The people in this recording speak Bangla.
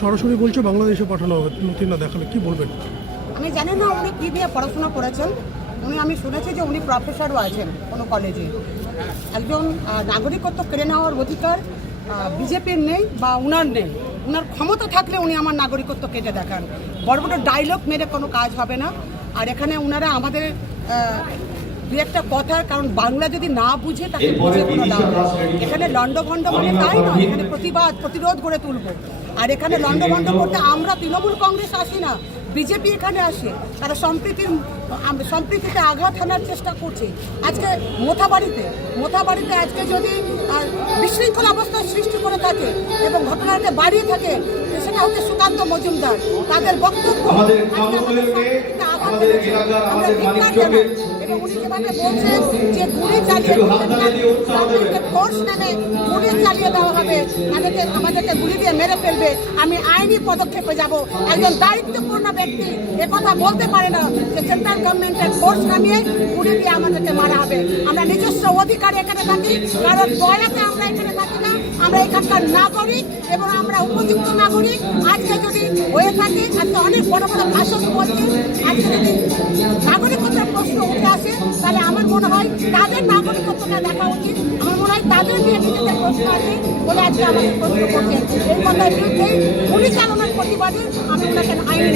সরাসরি বলছে বাংলাদেশে পাঠানো হবে, নথি না দেখালে কি বলবেন? আমি জানি না উনি কী নিয়ে পড়াশোনা করেছেন। আমি শুনেছি যে উনি প্রফেসরও আছেন কোনো কলেজে। একজন নাগরিকত্ব কেড়ে নেওয়ার অধিকার বিজেপির নেই বা উনার নেই। উনার ক্ষমতা থাকলে উনি আমার নাগরিকত্ব কেটে দেখান। বড় বড় ডায়লগ মেরে কোনো কাজ হবে না। আর এখানে উনারা আমাদের দু একটা কথা, কারণ বাংলা যদি না বুঝে তাকে বুঝে কোনো লাভ নেই। এখানে লন্ডভন্ড মানে তাই নয়, এখানে প্রতিরোধ গড়ে তুলব। আর এখানে লন্ডভন্ড করতে আমরা তৃণমূল কংগ্রেস আসি না, বিজেপি এখানে আসে। তারা সম্প্রীতিতে আঘাত হানার চেষ্টা করছে। আজকে মোথাবাড়িতে আজকে যদি বিশৃঙ্খল অবস্থার সৃষ্টি করে থাকে এবং ঘটনাকে বাড়িয়ে থাকে, সেটা হচ্ছে সুকান্ত মজুমদার। তাদের বক্তব্য এবং উনি যেভাবে বলছেন যে গুলি চালিয়ে দেওয়া হবে, আমাদেরকে গুলি দিয়ে মেরে ফেলবে, আমি আইনি পদক্ষেপে যাব। একজন দায়িত্বপূর্ণ ব্যক্তি একথা বলতে পারে না যে সেন্ট্রাল গভর্নমেন্টের ফোর্স নামিয়ে গুলি দিয়ে আমাদেরকে মারা হবে। আমরা নিজস্ব অধিকারে এখানে থাকি, কারণ দয়াতে আমরা এখানে থাকি না। আমরা এখানকার নাগরিক এবং আমরা উপযুক্ত নাগরিক। আজকে যদি হয়ে থাকে, আজকে অনেক বড় বড় ভাষণ বলছে, আজকে যদি নাগরিকত্বের প্রশ্ন উঠে আসে, তাহলে আমার মনে হয় তাদের নাগরিকত্বটা দেখা উচিত। আমার মনে হয় তাদের নিয়ে নিজেদের প্রশ্ন আছে বলে আজকে আমাদের প্রশ্ন করছে। এই কথার বিরুদ্ধে গুলি চালানোর প্রতিবাদে আমি ওনাকে আইনি